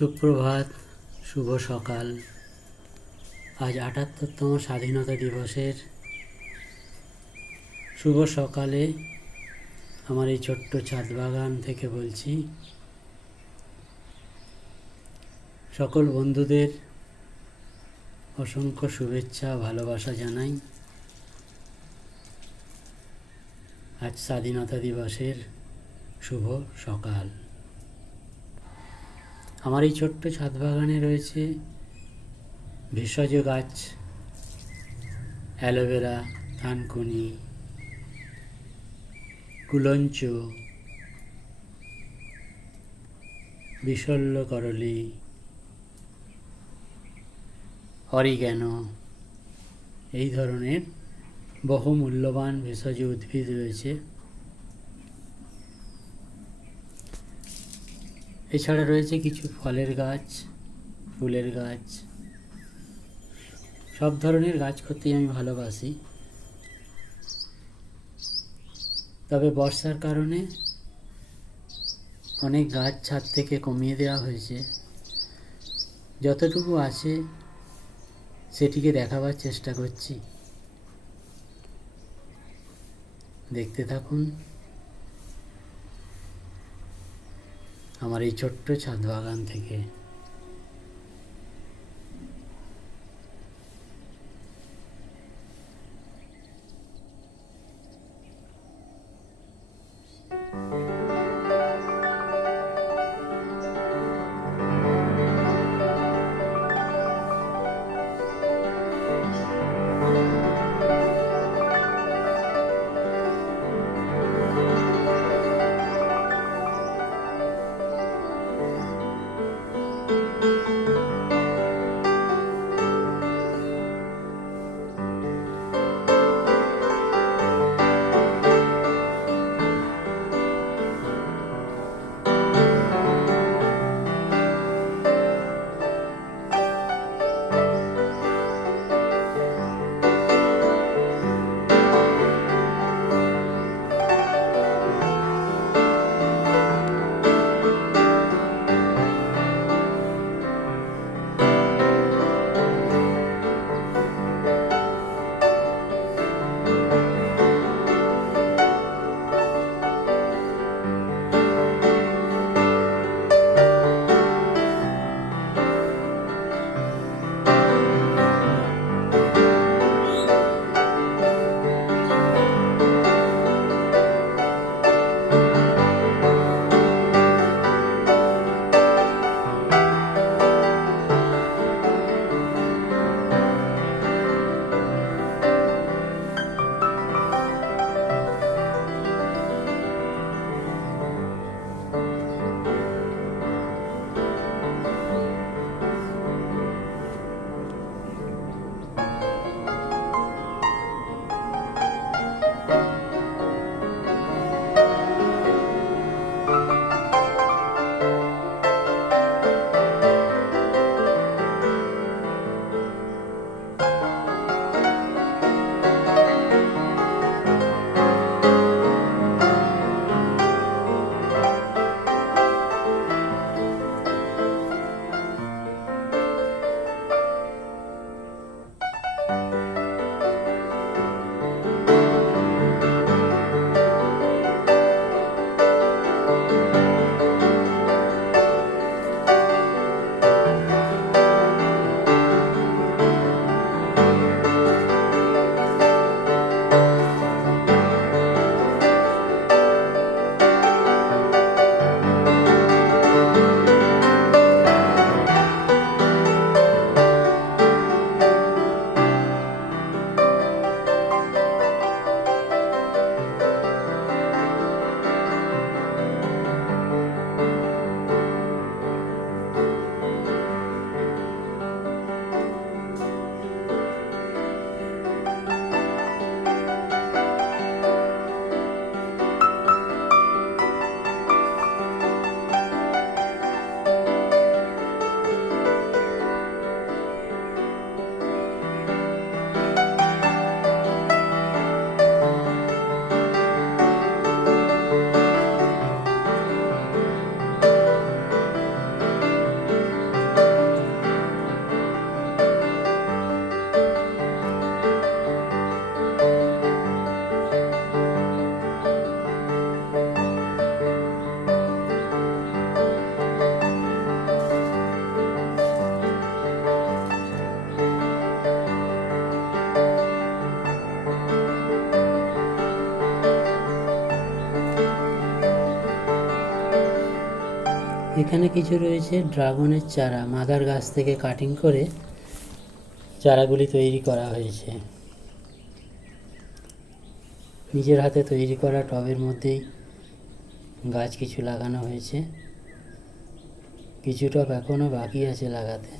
সুপ্রভাত, শুভ সকাল। আজ ৭৮তম স্বাধীনতা দিবসের শুভ সকালে আমার এই ছোট্ট ছাদ বাগান থেকে বলছি। সকল বন্ধুদের অসংখ্য শুভেচ্ছা, ভালোবাসা জানাই। আজ স্বাধীনতা দিবসের শুভ সকাল। আমার এই ছোট্ট ছাদ বাগানে রয়েছে ভেষজ গাছ, অ্যালোভেরা, থানকুনি, কুলঞ্চ, বিশল্যকরলী, অরিগ্যানো, এই ধরনের বহু মূল্যবান ভেষজ উদ্ভিদ রয়েছে। এছাড়া রয়েছে কিছু ফলের গাছ, ফুলের গাছ। সব ধরনের গাছ করতেই আমি ভালোবাসি। তবে বর্ষার কারণে অনেক গাছ ছাদ থেকে কমিয়ে দেওয়া হয়েছে। যতটুকু আছে সেটিকে দেখাবার চেষ্টা করছি। দেখতে থাকুন আমার এই ছোট্ট ছাদ বাগান থেকে। এখানে কিছু রয়েছে ড্রাগনের চারা, মাদার গাছ থেকে কাটিং করে চারাগুলি তৈরি করা হয়েছে। নিজের হাতে তৈরি করা টবের মধ্যেই গাছ কিছু লাগানো হয়েছে, কিছু টব এখনও বাকি আছে লাগাতে।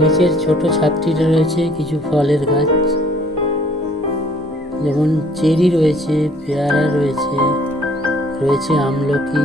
নিচের ছোট ছাদটিতে রয়েছে কিছু ফলের গাছ, যেমন চেরি রয়েছে, পেয়ারা রয়েছে, রয়েছে আমলকি,